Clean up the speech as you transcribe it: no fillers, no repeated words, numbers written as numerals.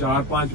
4-5